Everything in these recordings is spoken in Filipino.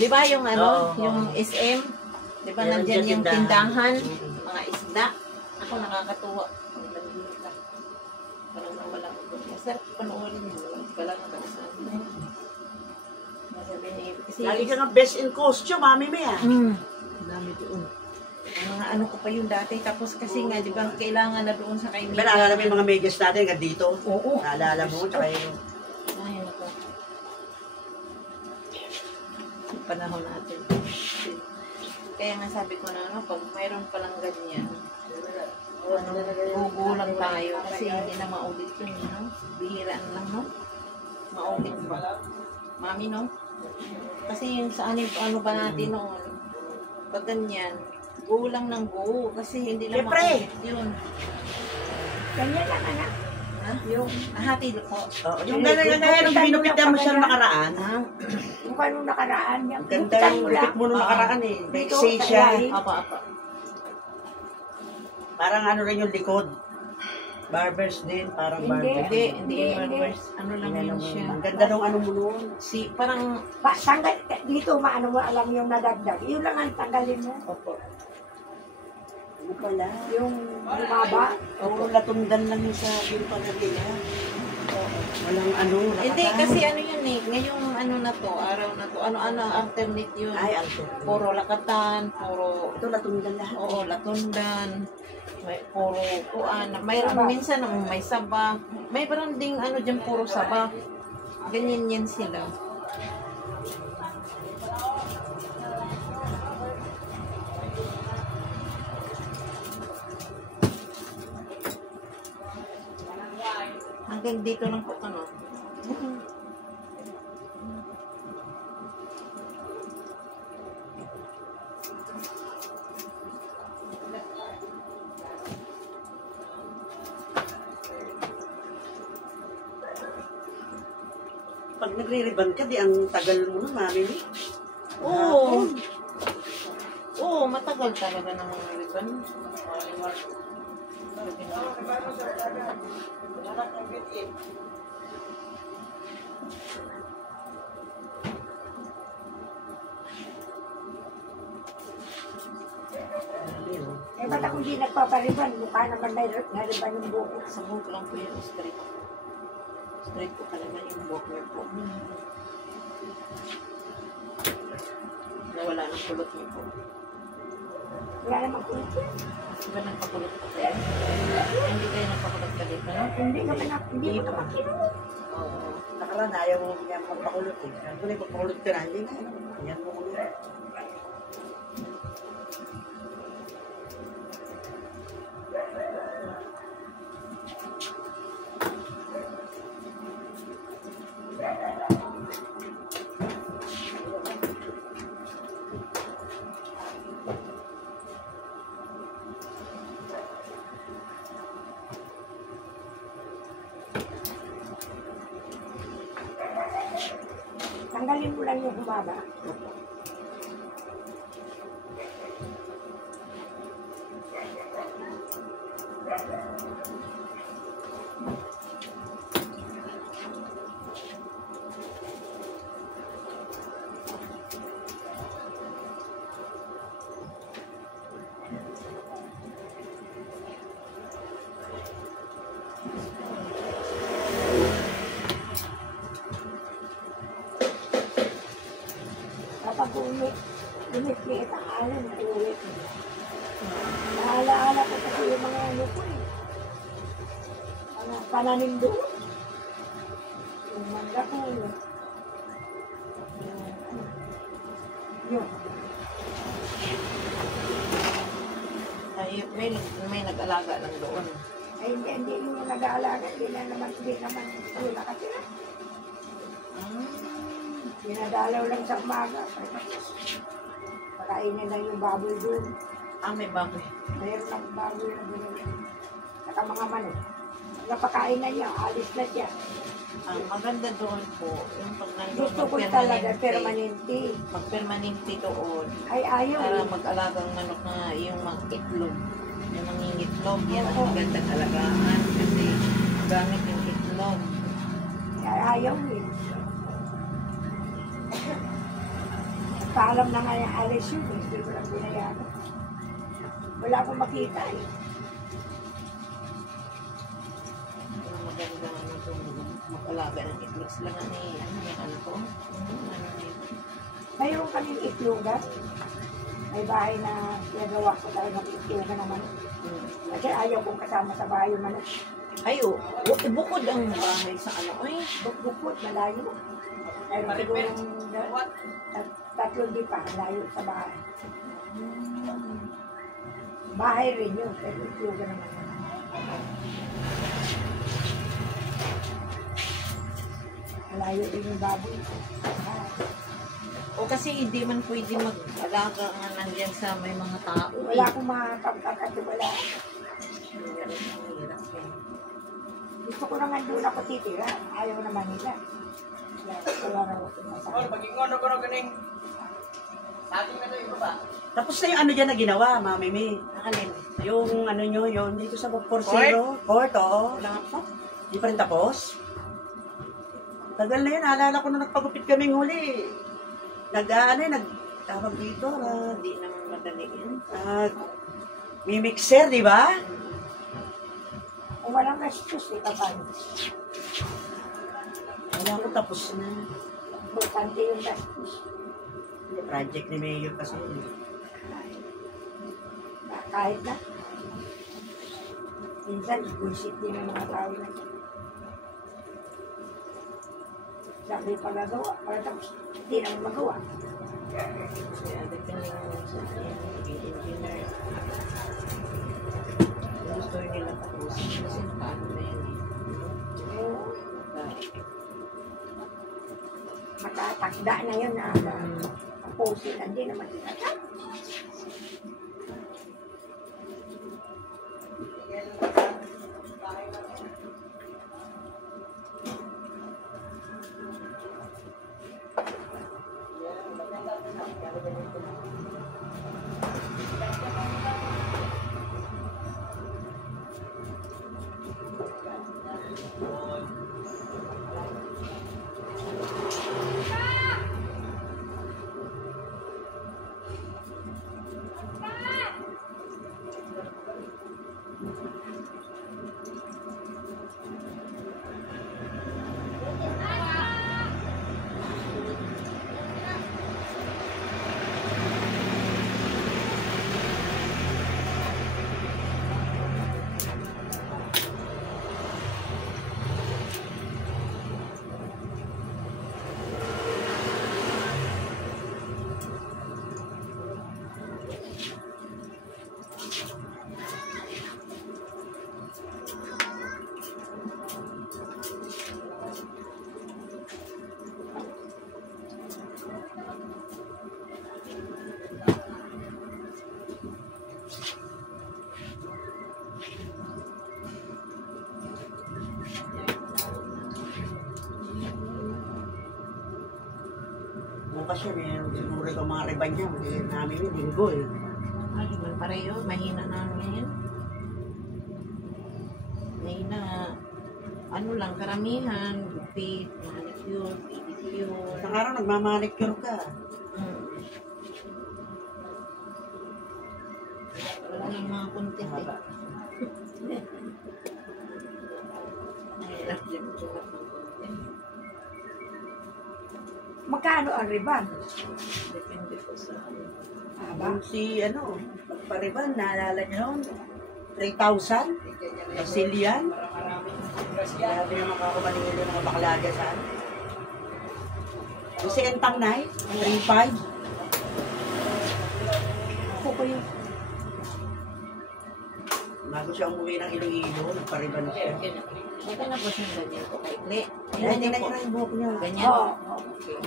Di ba yung ano, Oo. yung SM? Di ba Meron nandyan dyan yung tindahan. tindahan, mga isda. Ako nakakatuwa. Parang nawala ko. Masarap panoorin mo. Wala ka sa kasi Lagi ka nga best in costume, mami mo yan. dami doon. Ang mga ano ko pa yung dati. Tapos kasi nga, di ba, kailangan na doon sa kaibigan. Diba naalala mo yung mga medyas natin hanggang dito? Oo. Naalala mo? Tsaka yung... Ay, ako. Yung panahon natin. Kaya nga sabi ko na, ano, pag mayroon palang ganyan, gugulang tayo kasi hindi na maulit yun, no? Bihiraan lang, no? Maulit ba? Mami, no? Kasi yung sa ano ba natin noon, pag ganyan, go lang ng go kasi hindi na Siyempre. maulit yun. Ganyan lang, anak. Ha? Yung hatid ko. Oh, yung gano'n yung binupitan mo siya nakaraan. Ha? Kung anong nakaraan niya. Ang ganda yung lupit mo nung nakaraan eh. Dito, Bexy siya. Apa. Parang ano rin yung likod. Barbers din, parang barbers. Hindi yung barbers. Ano lang yun siya. Ang ganda nung ano mo noon. Parang, Tanggal, dito maano mo alam yung nadagdag. Yun lang ang tanggalin mo. Opo. Ano pala? Yung bumaba. Oo, latundan lang yung sa yung pala nila. Walang ano, hindi lakatan. kasi ano yun eh. Ngayong ano na to, araw na to, ano, alternate yun. Ay, alto. Puro lakatan, puro, Ito latundan lahat. oo, latundan. May puro kuan. Mayroon minsan may saba. May parang ding ano dyan, puro saba. Ganyan yan sila. Hanggang dito lang po ito, no? Pag nagre-ribbon ka, di ang tagal mo na, mami mo. Oo. Oo, matagal talaga ng ribbon. Eh, ba't ako hindi nagpapariban? Mukha naman nariban yung buko. Sa buhok lang po yung straight. Straight po talaga yung buhok niya po. Nawala ng kulot niyo po. Wala namang kulit yan. Diba nagpakulot po kayo? Hindi kayo nagpakulot ka dito, no? Hindi naman kinuha. Oo. Nakaraan, ayaw mo niya magpakulot eh. Kung magpakulot ka na, hindi na. Yan mo ulit. Tanggalin mo lang yung humaba. Kapag umit-liit ang alon, ulit. Naala-ala ko kasi yung mga ano ko eh. Mga pananim doon. Yung manda ko. Yun. Ay, may nag-alaga lang doon. Ay, hindi yung nag-aalaga. Hindi naman wala kasi na. Dinadalaw lang sa umaga. Pakainin lang yung baboy doon. May baboy. Mayroon lang baboy na doon. Saka mga manok. Napakain na niya, alis na siya. Ang maganda doon po, yung pag nandun Gusto ko talaga permanente. Mag-permanente doon. Ay, ayaw. Para mag-alagang manok na yung mga itlog. Yung mga itlog, yan ang maganda talagaan. Kasi gamit yung itlog. Ay, ayaw eh. Nagpaalam na nga yung alis yun, hindi ko lang binayaran. Wala akong makita eh. Maganda ano itong mag-alaga ng itlog sila nga ni, ano yung ano ko? Mayroon kaming itlogan. May bahay na nagawa ko talagang itlogan naman. Kasi ayaw kong kasama sa bahay yung manok. Ay, bukod ang bahay sa ano, ay. Bukod, malayo. Ay, siguro tatlong di pa, malayo sa bahay. Bahay rin yun, pero itlogan naman. Malayo din yung baboy. O kasi hindi man pwede mag-alaga nga nandiyan sa may mga tao. Wala akong makakatiwala. Gusto ko naman doon ako titira. Ayaw naman nila. Wala na ako masabi. Tapos na yung ano dyan na ginawa, Mami May. Alin? Yung ano nyo, yung dito sa Porsero. Court, oo. Wala nga po? Di pa rin tapos. Tagal na yun, naalala ko na nagpagupit kaming huli. Tawag dito, Hindi naman madali yun. may mixer, di ba? Kung walang gastos, paano? Wala ko tapos na. Importante yung gastos. Yung project ni Mayor kasi. Kahit na. Minsan, bullshit din ang mga tao na. Sabi pa gagawa, para tapos hindi naman magawa. Kaya depending sa engineer. Gusto nila tapusin kasi paano na yun eh. Matatakda na yun na tapusin, hindi naman tinatap. Bukas siya, may siguro yung mga riban niya. Hindi namin yung linggo eh. Ay, man pareho. Mahina na ano yan. Mahina. Ano lang, karamihan. Gupit, manicure, pedicure. Isang araw nagmamanicure ka. Wala nang mga content eh. Mahirap din sulat ng content. Magkano ang riban? Depende po sa Aba, Si ano, pariban, naalala niyo noon? 3,000? Brazilian? Grabe naman kakamanilo ng mga baklaga saan. Yung si Entang Nay, 3,500. ako ko yun. Bago siya umuwi ng Iloilo, nagpariban na siya. okay na po siyang ganyan po kaikli. Kaya hindi Ganyan na po. yun ang buhok niya. Ganyan. Oo. Okay.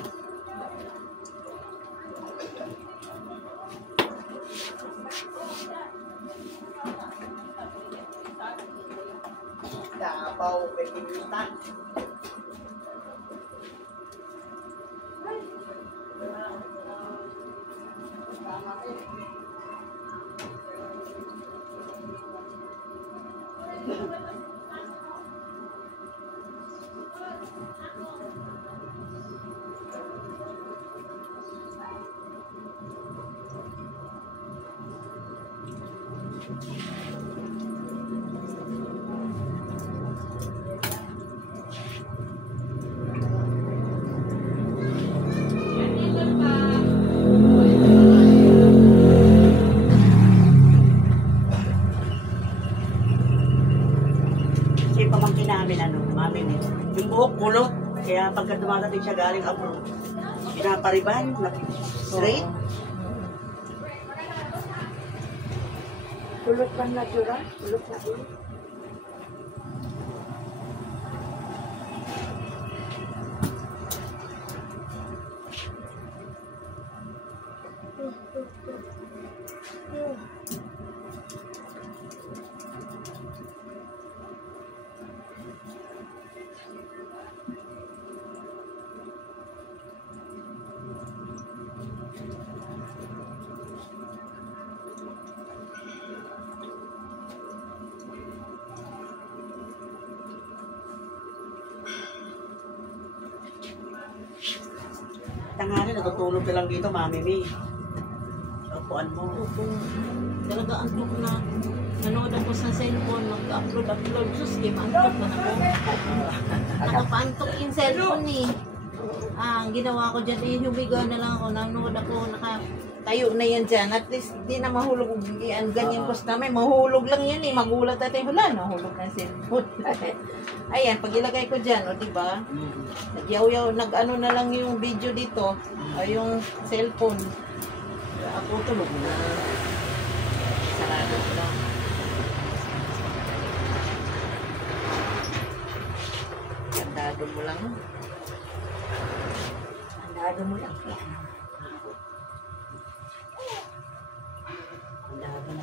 Dapaw, Pekingista. Kasi pamangkin namin, mami niya. Yung buhok kulot. Kaya pagka dumadating siya galing abroad, pinapariban, straight. Kulot lang natural, kulot na kulot. Tanghali, natutulog ka lang dito, Mami May. Upuan mo. Kung talaga antok na, nanood ako sa cellphone, mag-upload. Sus, di ma-antok na ako. Nakapaantok yung cellphone eh. Ang ginawa ko dyan, humiga na lang ako, nanood ako, tayo na yan dyan. At least, di na mahulog. Yan, ganyan basta may mahulog lang yan eh. Magulat natin, wala, nahulog na yung cellphone. Ayan, pag ilagay ko dyan, o diba? Nagyaw-yaw, nag-ano na lang yung video dito, ay yung cellphone. Ako tulog na. Sarado ko lang. Kandado mo lang. Andado mo lang. Andado na.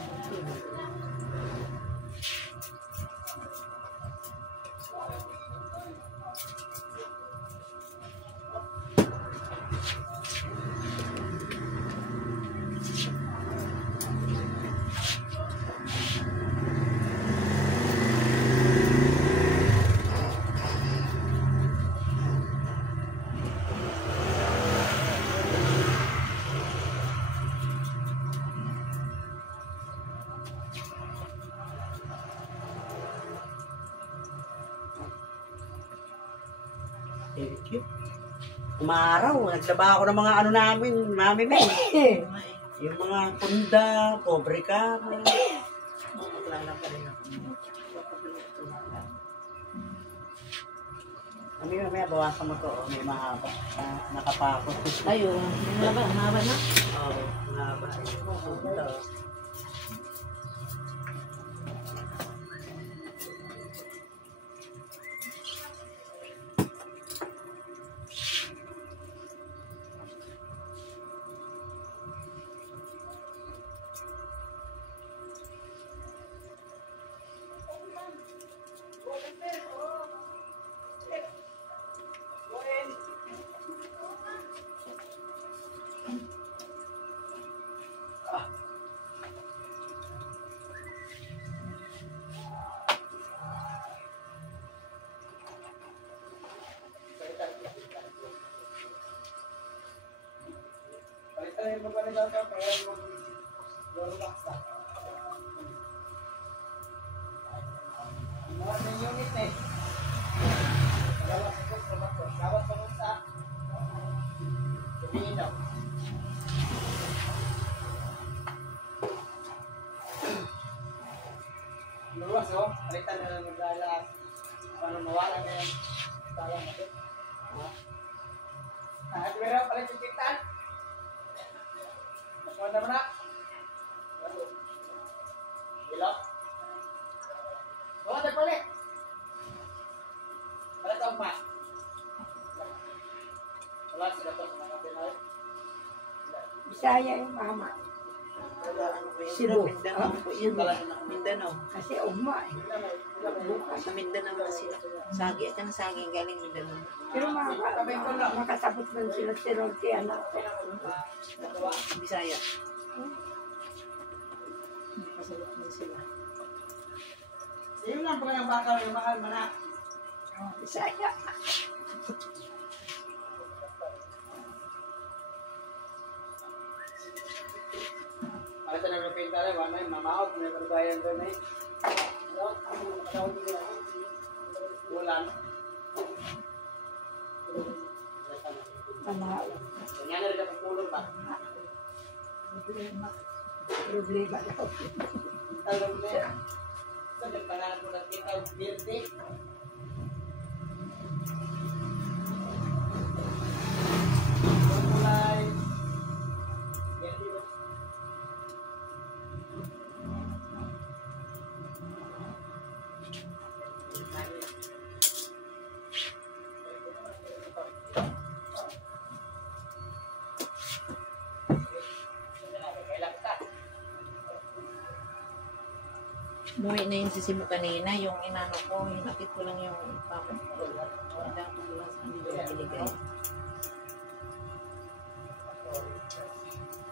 Thank you. Umaraw, naglaba ako ng mga ano namin, Mami May. Yung mga punda, pobre ka. Maglalaba rin ako. Kami mamaya, bawasan mo to, may mahaba. Nakapakot. Ayun, mahaba na. Oo, mahaba. Ito. Luwas, oh. Palitan na lang maglalaan. Paano mawala na yan? Sayang natin. At meron palit yung pintan. Nakuha naman na. Ilok. Bawa na palit. Palit ang pa. Wala sila to sa mga pinay. Bisaya yung mama. Sino? Mindanao po yun. Mindanao. Kasi ugma eh. Sa Mindanao na sila. Sagi at ang sagi galing Mindanao. Pero makasabot nun sila si Ronti, anak ko. Bisaya. Makasabot din sila. Yung lang po yung baka yung mahal mana. Bisaya. Makita na rin pinta rin, wala yung mamaot, may kalubayan doon eh. Wala na. Panao. Ganyan na rin ang pulong ba? Problema daw. Talong na yan. Ito, nagpangalan ko ng kita, birthday. Kulay. Birthday ba? Umuwi na yung sisibo kanina, yung inano ko, hinakit ko lang yung pakot ko. Hinakit ko lang sa hindi ko binigay.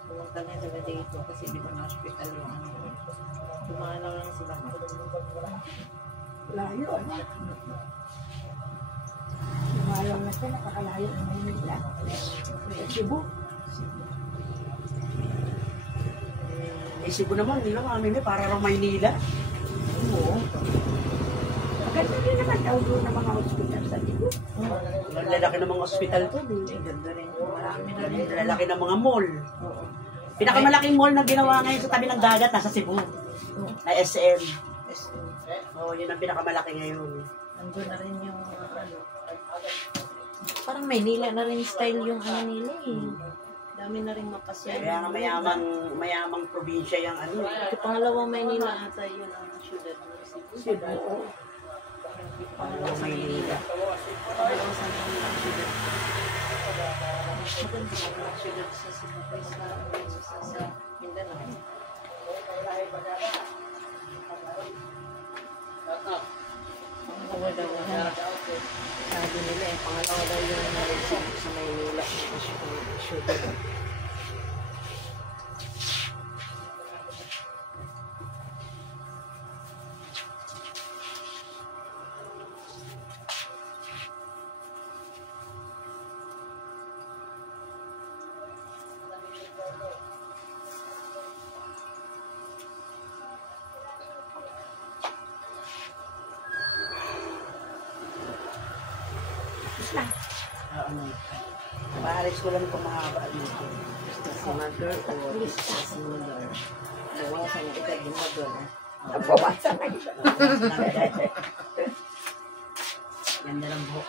Pumunta na talaga dito kasi di ba na-hospital yung ano. Dumalaw lang sila. Layo, ano? Lumayo na siya, nakakalayo na Maynila. Sa Cebu. Eh, Cebu naman, hindi lang kami para lang Maynila. Oo. Maganda rin naman daw doon ng mga hospital sa Cebu. Ang lalaki ng mga ospital to. Ang ganda rin. Marami na rin. Ang lalaki ng mga mall. Oo. Pinakamalaking mall na ginawa ngayon sa tabi ng dagat, nasa Cebu. Na SM. Oo, yun ang pinakamalaki ngayon. Nandun na rin yung ano. Parang Maynila na rin style yung ano nila eh. Dami na rin mapasya. Kaya nga mayamang probinsya yung ano. Yung pangalawang Maynila ata yun ang syudad ng Cebu. Cebu. Pangalawang sa Maynila. Pangalawang sa Maynila ang syudad. Maganda ang syudad sa Cebu kaysa sa Mindanao. Pangalawa daw sabi nila eh, pangalawa daw yung Cebu sa Maynila. Syudad. Tapos na. Ano? Paalis ko lang itong mahaba dito. Si mother o si mother. Bawasan yung edad yung mother. Nagpabasa na iba. Ganda ng buhok.